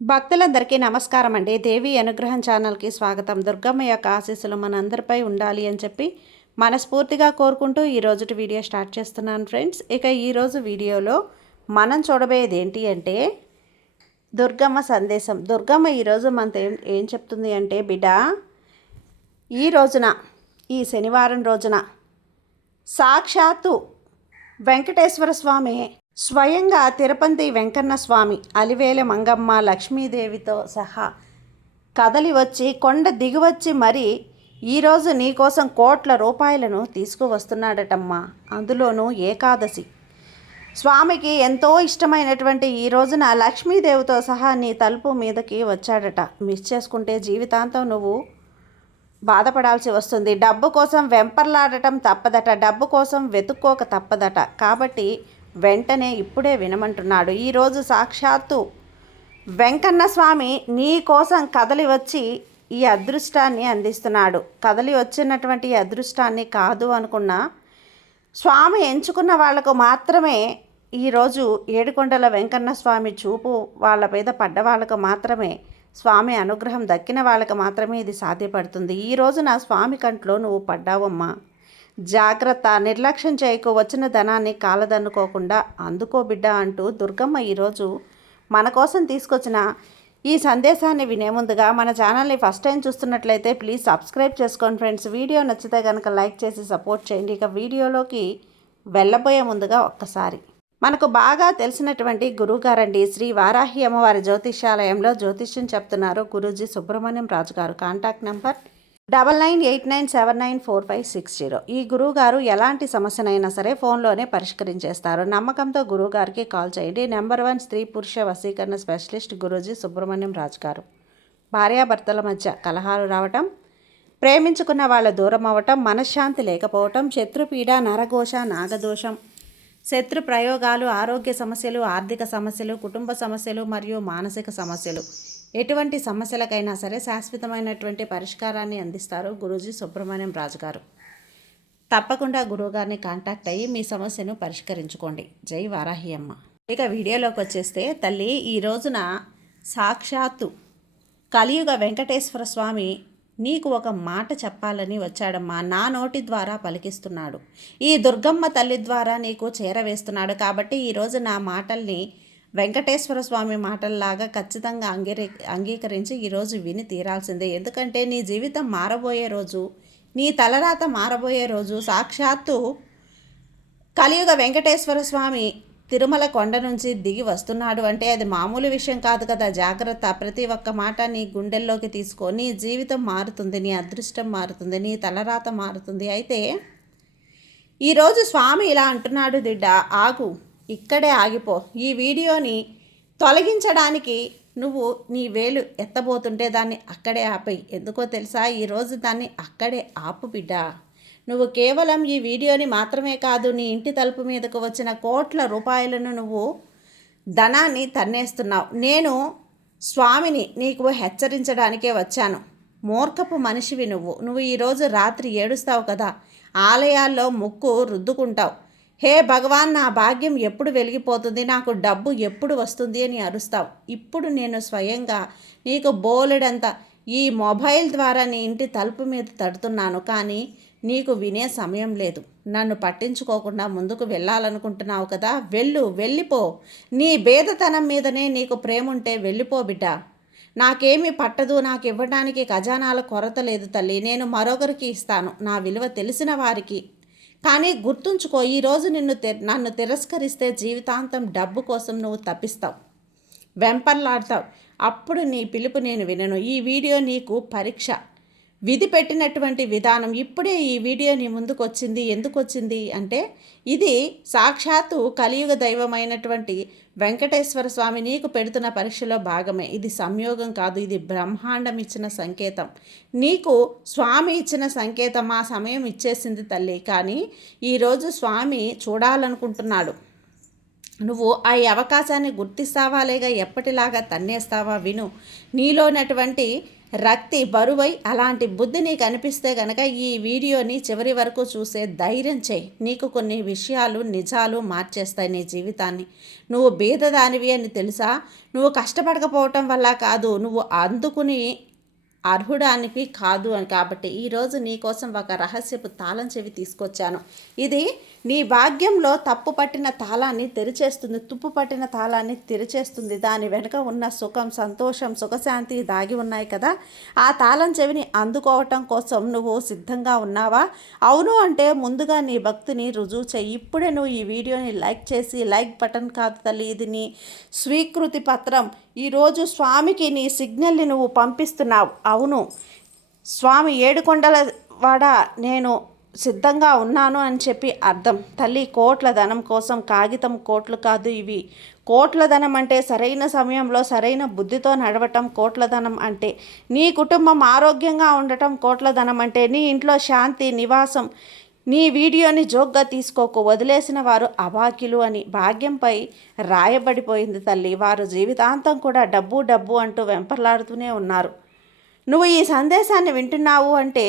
భక్తులందరికీ నమస్కారం అండి. దేవి అనుగ్రహం ఛానల్కి స్వాగతం. దుర్గమ్మ యొక్క ఆశీస్సులు మనందరిపై ఉండాలి అని చెప్పి మనస్ఫూర్తిగా కోరుకుంటూ ఈ రోజుటి వీడియో స్టార్ట్ చేస్తున్నాను ఫ్రెండ్స్. ఇక ఈరోజు వీడియోలో మనం చూడబోయేది ఏంటి అంటే దుర్గమ్మ సందేశం. దుర్గమ్మ ఈరోజు మనతో ఏం చెప్తుంది అంటే, బిడ్డ, ఈ రోజున, ఈ శనివారం రోజున సాక్షాత్తు వెంకటేశ్వర స్వామి స్వయంగా తిరుపతి వెంకన్న స్వామి, అలివేల మంగమ్మ, లక్ష్మీదేవితో సహా కదలి వచ్చి కొండ దిగివచ్చి మరి ఈరోజు నీకోసం కోట్ల రూపాయలను తీసుకువస్తున్నాడటమ్మా. అందులోనూ ఏకాదశి. స్వామికి ఎంతో ఇష్టమైనటువంటి ఈ రోజున లక్ష్మీదేవితో సహా నీ తలుపు మీదకి వచ్చాడట. మిస్ చేసుకుంటే జీవితాంతం నువ్వు బాధపడాల్సి వస్తుంది. డబ్బు కోసం వెంపర్లాడటం తప్పదట, డబ్బు కోసం వెతుక్కోక తప్పదట. కాబట్టి వెంటనే ఇప్పుడే వినమంటున్నాడు. ఈరోజు సాక్షాత్తు వెంకన్న స్వామి నీ కోసం కదలి వచ్చి ఈ అదృష్టాన్ని అందిస్తున్నాడు. కదలి వచ్చినటువంటి ఈ అదృష్టాన్ని కాదు అనుకున్న స్వామి ఎంచుకున్న వాళ్లకు మాత్రమే ఈరోజు ఏడుకొండల వెంకన్న స్వామి చూపు వాళ్ళ మీద పడ్డ వాళ్ళకు మాత్రమే, స్వామి అనుగ్రహం దక్కిన వాళ్ళకి మాత్రమే ఇది సాధ్యపడుతుంది. ఈ రోజున స్వామి కంట్లో నువ్వు పడ్డావమ్మా. జాగ్రత్త, నిర్లక్ష్యం చేయకు, వచ్చిన ధనాన్ని కాలదన్నుకోకుండా అందుకో బిడ్డ అంటూ దుర్గమ్మ ఈరోజు మన కోసం తీసుకొచ్చిన ఈ సందేశాన్ని వినే ముందుగా మన ఛానల్ని ఫస్ట్ టైం చూస్తున్నట్లయితే ప్లీజ్ సబ్స్క్రైబ్ చేసుకోండి ఫ్రెండ్స్. వీడియో నచ్చితే కనుక లైక్ చేసి సపోర్ట్ చేయండి. ఇక వీడియోలోకి వెళ్ళబోయే ముందుగా ఒక్కసారి మనకు బాగా తెలిసినటువంటి గురువుగారండి, శ్రీ వారాహి అమ్మవారి జ్యోతిష్యాలయంలో జ్యోతిష్యం చెప్తున్నారు గురూజీ సుబ్రహ్మణ్యం రాజు గారు. Contact number 9989794560. ఈ గురువుగారు ఎలాంటి సమస్యనైనా సరే ఫోన్లోనే పరిష్కరించేస్తారు. నమ్మకంతో గురువుగారికి కాల్ చేయండి. నెంబర్ 1 స్త్రీ పురుష వశీకరణ స్పెషలిస్ట్ గురూజీ సుబ్రహ్మణ్యం రాజు గారు. భార్యాభర్తల మధ్య కలహాలు రావటం, ప్రేమించుకున్న వాళ్ళ దూరం అవ్వటం, మనశ్శాంతి లేకపోవటం, శత్రుపీడ, నరఘోష, నాగదోషం, శత్రు ప్రయోగాలు, ఆరోగ్య సమస్యలు, ఆర్థిక సమస్యలు, కుటుంబ సమస్యలు మరియు మానసిక సమస్యలు, ఎటువంటి సమస్యలకైనా సరే శాశ్వతమైనటువంటి పరిష్కారాన్ని అందిస్తారు గురూజీ సుబ్రహ్మణ్యం రాజు గారు. తప్పకుండా గురువుగారిని కాంటాక్ట్ అయ్యి మీ సమస్యను పరిష్కరించుకోండి. జై వారాహి అమ్మ. ఇక వీడియోలోకి వచ్చేస్తే, తల్లి, ఈ రోజున సాక్షాత్తు కలియుగ వెంకటేశ్వర స్వామి నీకు ఒక మాట చెప్పాలని వచ్చాడమ్మా. నా నోటి ద్వారా పలికిస్తున్నాడు. ఈ దుర్గమ్మ తల్లి ద్వారా నీకు చేరవేస్తున్నాడు. కాబట్టి ఈరోజు నా మాటల్ని వెంకటేశ్వర స్వామి మాటల్లాగా ఖచ్చితంగా అంగీకరించి ఈరోజు విని తీరాల్సిందే. ఎందుకంటే నీ జీవితం మారబోయే రోజు, నీ తలరాత మారబోయే రోజు సాక్షాత్తు కలియుగ వెంకటేశ్వర స్వామి తిరుమల కొండ నుంచి దిగి వస్తున్నాడు అంటే అది మామూలు విషయం కాదు కదా. జాగ్రత్త, ప్రతి ఒక్క మాట నీ గుండెల్లోకి తీసుకో. నీ జీవితం మారుతుంది, నీ అదృష్టం మారుతుంది, నీ తలరాత మారుతుంది. అయితే ఈరోజు స్వామి ఇలా అంటున్నాడు, బిడ్డ, ఆగు, ఇక్కడే ఆగిపో. ఈ వీడియోని తొలగించడానికి నువ్వు నీ వేలు ఎత్తబోతుంటే దాన్ని అక్కడే ఆపేయి. ఎందుకో తెలుసా, ఈరోజు దాన్ని అక్కడే ఆపు బిడ్డ. నువ్వు కేవలం ఈ వీడియోని మాత్రమే కాదు, నీ ఇంటి తలుపు మీదకు వచ్చిన కోట్ల రూపాయలను నువ్వు ధనాన్ని తన్నేస్తున్నావు. నేను స్వామిని నీకు హెచ్చరించడానికే వచ్చాను. మూర్ఖపు మనిషివి నువ్వు ఈరోజు రాత్రి ఏడుస్తావు కదా, ఆలయాల్లో ముక్కు రుద్దుకుంటావు. హే భగవాన్, నా భాగ్యం ఎప్పుడు వెలిగిపోతుంది, నాకు డబ్బు ఎప్పుడు వస్తుంది అని అరుస్తావు. ఇప్పుడు నేను స్వయంగా నీకు బోలెడంత ఈ మొబైల్ ద్వారా నీ ఇంటి తలుపు మీద తడుతున్నాను. కానీ నీకు వినే సమయం లేదు. నన్ను పట్టించుకోకుండా ముందుకు వెళ్ళాలనుకుంటున్నావు కదా, వెళ్ళిపో. నీ బేదతనం మీదనే నీకు ప్రేమ ఉంటే వెళ్ళిపో బిడ్డ. నాకేమీ పట్టదు, నాకు ఇవ్వడానికి ఖజానాల కొరత లేదు తల్లి. నేను మరొకరికి ఇస్తాను, నా విలువ తెలిసిన వారికి. కానీ గుర్తుంచుకో, ఈరోజు నన్ను తిరస్కరిస్తే జీవితాంతం డబ్బు కోసం నువ్వు తప్పిస్తావు, వెంపర్లాడతావు. అప్పుడు నీ పిలుపు నేను వినను. ఈ వీడియో నీకు పరీక్ష. విధి పెట్టినటువంటి విధానం. ఇప్పుడే ఈ వీడియో నీ ముందుకు వచ్చింది. ఎందుకు వచ్చింది అంటే, ఇది సాక్షాత్తు కలియుగ దైవమైనటువంటి వెంకటేశ్వర స్వామి నీకు పెడుతున్న పరీక్షలో భాగమే. ఇది సంయోగం కాదు, ఇది బ్రహ్మాండం ఇచ్చిన సంకేతం. నీకు స్వామి ఇచ్చిన సంకేతం. ఆ సమయం ఇచ్చేసింది తల్లి. కానీ ఈరోజు స్వామి చూడాలనుకుంటున్నాడు. నువ్వు ఆ అవకాశాన్ని గుర్తిస్తావా లేక ఎప్పటిలాగా తన్నేస్తావా విను. నీలోనటువంటి రక్తి బరువై అలాంటి బుద్ధి నీకు అనిపిస్తే గనక ఈ వీడియోని చివరి వరకు చూసే ధైర్యం చేయి. నీకు కొన్ని విషయాలు నిజాలు మార్చేస్తాయి నీ జీవితాన్ని. నువ్వు బీదదానివి అని తెలుసా? నువ్వు కష్టపడకపోవటం వల్ల కాదు, నువ్వు అందుకుని అర్హుడానికి కాదు అని. కాబట్టి ఈరోజు నీకోసం ఒక రహస్యపు తాళం చెవి తీసుకొచ్చాను. ఇది నీ భాగ్యంలో తప్పు పట్టిన తాళాన్ని తెరిచేస్తుంది, తుప్పు పట్టిన తాళాన్ని తెరిచేస్తుంది. దాని వెనుక ఉన్న సుఖం, సంతోషం, సుఖశాంతి దాగి ఉన్నాయి కదా. ఆ తాళం చెవిని అందుకోవటం కోసం నువ్వు సిద్ధంగా ఉన్నావా? అవును అంటే ముందుగా నీ భక్తిని రుజువు చేయి. ఇప్పుడే నువ్వు ఈ వీడియోని లైక్ చేసి, లైక్ బటన్ కాదు తల్లి, ఇది నీ స్వీకృతి పత్రం. ఈరోజు స్వామికి నీ సిగ్నల్ని నువ్వు పంపిస్తున్నావు. అవును, స్వామి ఏడుకొండల వాడ నేను సిద్ధంగా ఉన్నాను అని చెప్పి అర్థం. తల్లి, కోట్ల ధనం కోసం కాగితం కోట్లు కాదు ఇవి. కోట్ల ధనం అంటే సరైన సమయంలో సరైన బుద్ధితో నడవటం కోట్ల ధనం అంటే. నీ కుటుంబం ఆరోగ్యంగా ఉండటం కోట్ల ధనం అంటే. నీ ఇంట్లో శాంతి, నివాసం. నీ వీడియోని జోక్గా తీసుకోకు. వదిలేసిన వారు అభాగ్యులు అని భాగ్యంపై రాయబడిపోయింది తల్లి. వారు జీవితాంతం కూడా డబ్బు డబ్బు అంటూ వెంపర్లాడుతూనే ఉన్నారు. నువ్వు ఈ సందేశాన్ని వింటున్నావు అంటే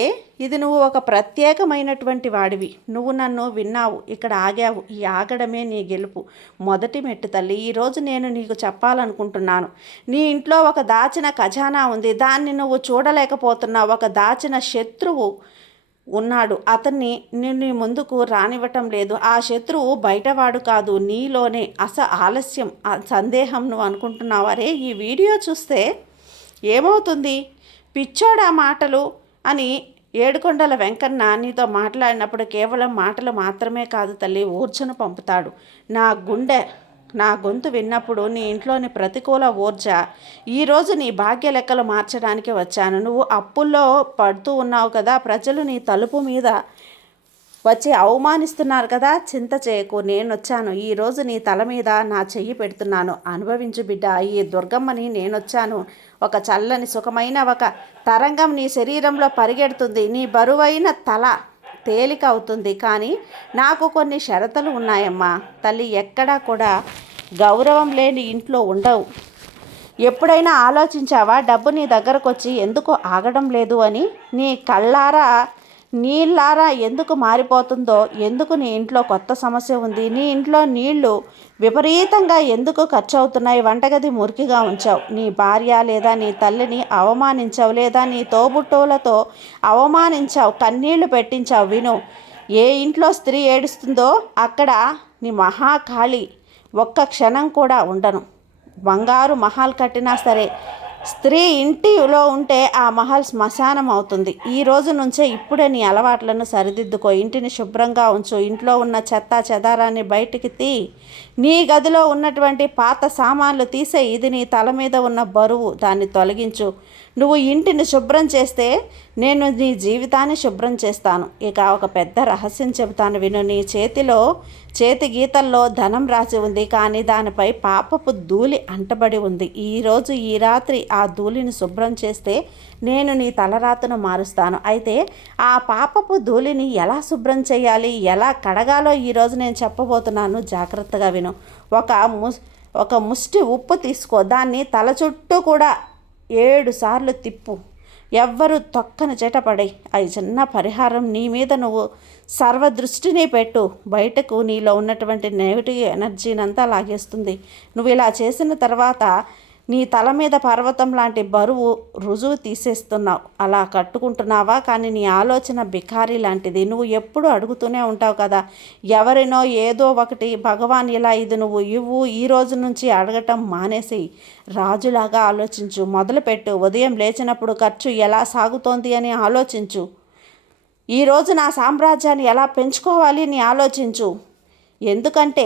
ఇది నువ్వు ఒక ప్రత్యేకమైనటువంటి వాడివి. నువ్వు నన్ను విన్నావు, ఇక్కడ ఆగావు. ఈ ఆగడమే నీ గెలుపు మొదటి మెట్టు తల్లి. ఈరోజు నేను నీకు చెప్పాలనుకుంటున్నాను. నీ ఇంట్లో ఒక దాచిన ఖజానా ఉంది, దాన్ని నువ్వు చూడలేకపోతున్నావు. ఒక దాచిన శత్రువు ఉన్నాడు, అతన్ని నీ ముందుకు రానివ్వటం లేదు. ఆ శత్రువు బయటవాడు కాదు, నీలోనే. ఆలస్యం, సందేహం నువ్వు అనుకుంటున్నావు. అరే, ఈ వీడియో చూస్తే ఏమవుతుంది, పిచ్చోడా మాటలు అని ఏడుకొండల వెంకన్న నీతో మాట్లాడినప్పుడు కేవలం మాటలు మాత్రమే కాదు తల్లి, ఊర్జను పంపుతాడు. నా గొంతు విన్నప్పుడు నీ ఇంట్లోని ప్రతికూల ఊర్జ. ఈరోజు నీ భాగ్య లెక్కలు మార్చడానికి వచ్చాను. నువ్వు అప్పుల్లో పడుతూ ఉన్నావు కదా, ప్రజలు నీ తలుపు మీద వచ్చి అవమానిస్తున్నారు కదా, చింత చేయకు, నేనొచ్చాను. ఈరోజు నీ తల మీద నా చెయ్యి పెడుతున్నాను, అనుభవించు బిడ్డ. ఈ దుర్గమ్మని నేనొచ్చాను. ఒక చల్లని సుఖమైన ఒక తరంగం నీ శరీరంలో పరిగెడుతుంది. నీ బరువైన తల తేలిక అవుతుంది. కానీ నాకు కొన్ని షరతులు ఉన్నాయమ్మా తల్లి. ఎక్కడా కూడా గౌరవం లేని ఇంట్లో ఉండవు. ఎప్పుడైనా ఆలోచించావా, డబ్బు నీ దగ్గరకు వచ్చి ఎందుకు ఆగడం లేదు అని? నీ కళ్ళారా నీళ్ళారా ఎందుకు మారిపోతుందో, ఎందుకు నీ ఇంట్లో కొత్త సమస్య ఉంది, నీ ఇంట్లో నీళ్లు విపరీతంగా ఎందుకు ఖర్చు అవుతున్నాయి, వంటగది మురికిగా ఉంచావు, నీ భార్య లేదా నీ తల్లిని అవమానించావు, లేదా నీ తోబుట్టువులతో అవమానించావు, కన్నీళ్లు పెట్టించావు. విను, ఏ ఇంట్లో స్త్రీ ఏడుస్తుందో అక్కడ నీ మహాకాళి ఒక్క క్షణం కూడా ఉండను. బంగారు మహల్ కట్టినా సరే స్త్రీ ఇంటిలో ఉంటే ఆ మహల్ శ్మశానం అవుతుంది. ఈ రోజు నుంచే ఇప్పుడే నీ అలవాట్లను సరిదిద్దుకో. ఇంటిని శుభ్రంగా ఉంచు. ఇంట్లో ఉన్న చెత్త చెదారాన్ని బయటికి తీ. నీ గదిలో ఉన్నటువంటి పాత సామాన్లు తీసే. ఇది నీ తల మీద ఉన్న బరువు, దాన్ని తొలగించు. నువ్వు ఇంటిని శుభ్రం చేస్తే నేను నీ జీవితాన్ని శుభ్రం చేస్తాను. ఇక ఒక పెద్ద రహస్యం చెబుతాను విను. నీ చేతి గీతల్లో ధనం రాసి ఉంది, కానీ దానిపై పాపపు ధూళి అంటబడి ఉంది. ఈరోజు ఈ రాత్రి ఆ ధూళిని శుభ్రం చేస్తే నేను నీ తలరాతను మారుస్తాను. అయితే ఆ పాపపు ధూళిని ఎలా శుభ్రం చేయాలి, ఎలా కడగాలో ఈరోజు నేను చెప్పబోతున్నాను. జాగ్రత్తగా విను. ఒక ముష్టి ఉప్పు తీసుకో. దాన్ని తల చుట్టూ కూడా 7 సార్లు తిప్పు. ఎవ్వరు తొక్కని చేటపడే. అది చిన్న పరిహారం. నీ మీద నువ్వు సర్వదృష్టిని పెట్టు. బయటకు నీలో ఉన్నటువంటి నెగిటివ్ ఎనర్జీని అంతా లాగేస్తుంది. నువ్వు ఇలా చేసిన తర్వాత నీ తల మీద పర్వతం లాంటి బరువు రుజువు తీసేస్తున్నావు. అలా కట్టుకుంటున్నావా? కానీ నీ ఆలోచన బికారి లాంటిది. నువ్వు ఎప్పుడు అడుగుతూనే ఉంటావు కదా, ఎవరినో ఏదో ఒకటి. భగవాన్ ఇలా ఇది నువ్వు ఇవ్వు. ఈ రోజు నుంచి అడగటం మానేసి రాజులాగా ఆలోచించు. మొదలుపెట్టు. ఉదయం లేచినప్పుడు ఖర్చు ఎలా సాగుతోంది అని ఆలోచించు. ఈరోజు నా సామ్రాజ్యాన్ని ఎలా పెంచుకోవాలి అని ఆలోచించు. ఎందుకంటే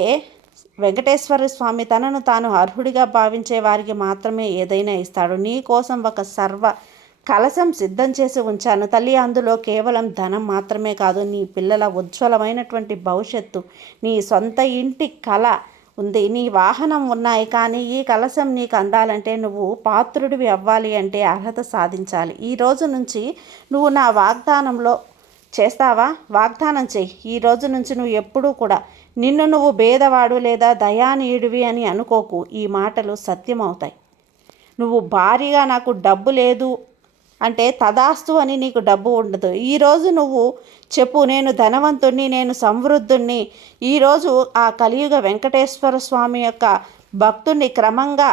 వెంకటేశ్వర స్వామి తనను తాను అర్హుడిగా భావించే వారికి మాత్రమే ఏదైనా ఇస్తాడు. నీ కోసం ఒక కలశం సిద్ధం చేసి ఉంచాను తల్లి. అందులో కేవలం ధనం మాత్రమే కాదు, నీ పిల్లల ఉజ్వలమైనటువంటి భవిష్యత్తు, నీ సొంత ఇంటి కళ ఉంది, నీ వాహనం ఉన్నాయి. కానీ ఈ కలశం నీకు అందాలంటే నువ్వు పాత్రుడివి అవ్వాలి అంటే అర్హత సాధించాలి. ఈ రోజు నుంచి నువ్వు నా వాగ్దానంలో చేస్తావా? వాగ్దానం చెయ్యి. ఈ రోజు నుంచి నువ్వు ఎప్పుడూ కూడా నిన్ను నువ్వు భేదవాడు లేదా దయానీయుడివి అని అనుకోకు. ఈ మాటలు సత్యమవుతాయి. నువ్వు భారీగా నాకు డబ్బు లేదు అంటే తదాస్తు అని నీకు డబ్బు ఉండదు. ఈరోజు నువ్వు చెప్పు, నేను ధనవంతుణ్ణి, నేను సమృద్ధుణ్ణి. ఈరోజు ఆ కలియుగ వెంకటేశ్వర స్వామి యొక్క భక్తుణ్ణి. క్రమంగా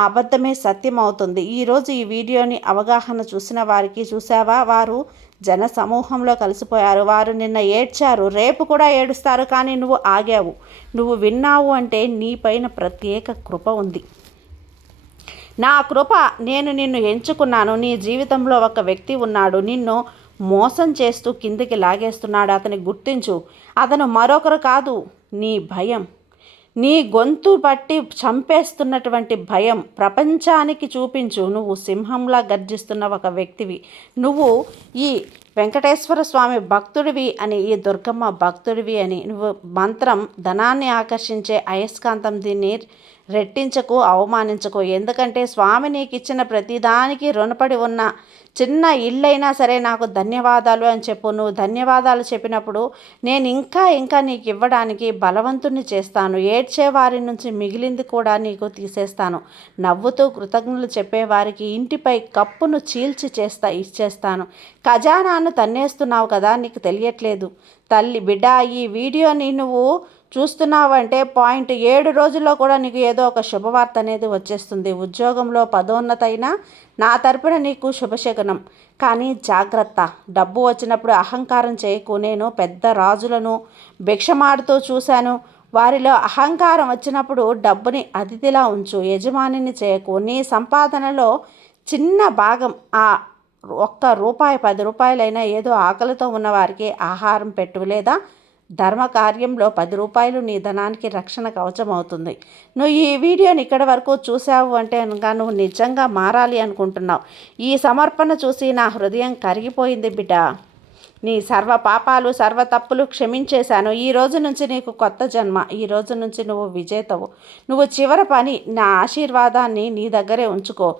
ఆ అబద్ధమే సత్యం అవుతుంది. ఈరోజు ఈ వీడియోని అవగాహన చూసిన వారికి, చూసావా, వారు జన సమూహంలో కలిసిపోయారు. వారు నిన్న ఏడ్చారు, రేపు కూడా ఏడుస్తారు. కానీ నువ్వు ఆగావు. నువ్వు విన్నావు అంటే నీపైన ప్రత్యేక కృప ఉంది. నా కృప, నేను నిన్ను ఎంచుకున్నాను. నీ జీవితంలో ఒక వ్యక్తి ఉన్నాడు, నిన్ను మోసం చేస్తూ కిందికి లాగేస్తున్నాడు. అతని గుర్తించు. అతను మరొకరు కాదు, నీ భయం. నీ గొంతు పట్టి చంపేస్తున్నటువంటి భయం ప్రపంచానికి చూపించు. నువ్వు సింహంలా గర్జిస్తున్న ఒక వ్యక్తివి. నువ్వు ఈ వెంకటేశ్వర స్వామి భక్తుడివి అని, ఈ దుర్గమ్మ భక్తుడివి అని. నువ్వు మంత్రం ధనాన్ని ఆకర్షించే అయస్కాంతం. దీన్ని రెట్టించకు, అవమానించకు. ఎందుకంటే స్వామి నీకు ఇచ్చిన ప్రతిదానికి రుణపడి ఉన్న చిన్న ఇల్లైనా సరే నాకు ధన్యవాదాలు అని చెప్పు. నువ్వు ధన్యవాదాలు చెప్పినప్పుడు నేను ఇంకా నీకు ఇవ్వడానికి బలవంతుణ్ణి చేస్తాను. ఏడ్చే వారి నుంచి మిగిలింది కూడా నీకు తీసేస్తాను. నవ్వుతూ కృతజ్ఞతలు చెప్పేవారికి ఇంటిపై కప్పును చీల్చి ఇచ్చేస్తాను. ఖజానాను తన్నేస్తున్నావు కదా, నీకు తెలియట్లేదు. తల్లి బిడ్డ, ఈ వీడియోని నువ్వు చూస్తున్నావంటే 7 రోజుల్లో కూడా నీకు ఏదో ఒక శుభవార్త అనేది వచ్చేస్తుంది. ఉద్యోగంలో పదోన్నత అయినా నా తరపున నీకు శుభశకనం. కానీ జాగ్రత్త, డబ్బు వచ్చినప్పుడు అహంకారం చేయకు. నేను పెద్ద రాజులను భిక్షమాడుతూ చూశాను. వారిలో అహంకారం వచ్చినప్పుడు డబ్బుని అతిథిలా ఉంచు, యజమానిని చేయకు. నీ సంపాదనలో చిన్న భాగం, ఆ ₹1 ₹10 ఏదో ఆకలితో ఉన్నవారికి ఆహారం పెట్టు, లేదా ధర్మ కార్యంలో ₹10 నీ ధనానికి రక్షణ కవచం అవుతుంది. నువ్వు ఈ వీడియోని ఇక్కడి వరకు చూసావు అంటే కనుక నువ్వు నిజంగా మారాలి అనుకుంటున్నావు. ఈ సమర్పణ చూసి నా హృదయం కరిగిపోయింది బిడ్డ. నీ సర్వ పాపాలు, సర్వ తప్పులు క్షమించేశాను. ఈ రోజు నుంచి నీకు కొత్త జన్మ. ఈ రోజు నుంచి నువ్వు విజేతవు. నువ్వు చివరి పని, నా ఆశీర్వాదాన్ని నీ దగ్గరే ఉంచుకో.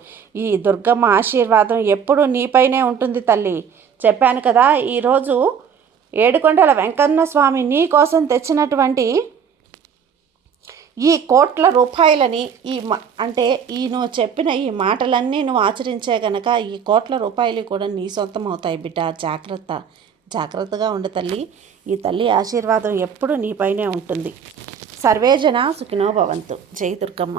ఈ దుర్గమ్మ ఆశీర్వాదం ఎప్పుడూ నీపైనే ఉంటుంది తల్లి. చెప్పాను కదా, ఈరోజు ఏడుకొండల వెంకన్న స్వామి నీ కోసం తెచ్చినటువంటి ఈ కోట్ల రూపాయలని, అంటే నువ్వు చెప్పిన ఈ మాటలన్నీ నువ్వు ఆచరించే గనక ఈ కోట్ల రూపాయలు కూడా నీ సొంతం అవుతాయి బిడ్డ. జాగ్రత్తగా ఉండు తల్లి. ఈ తల్లి ఆశీర్వాదం ఎప్పుడు నీపైనే ఉంటుంది. సర్వేజన సుఖినో భవంతు. జై దుర్గమ్మ.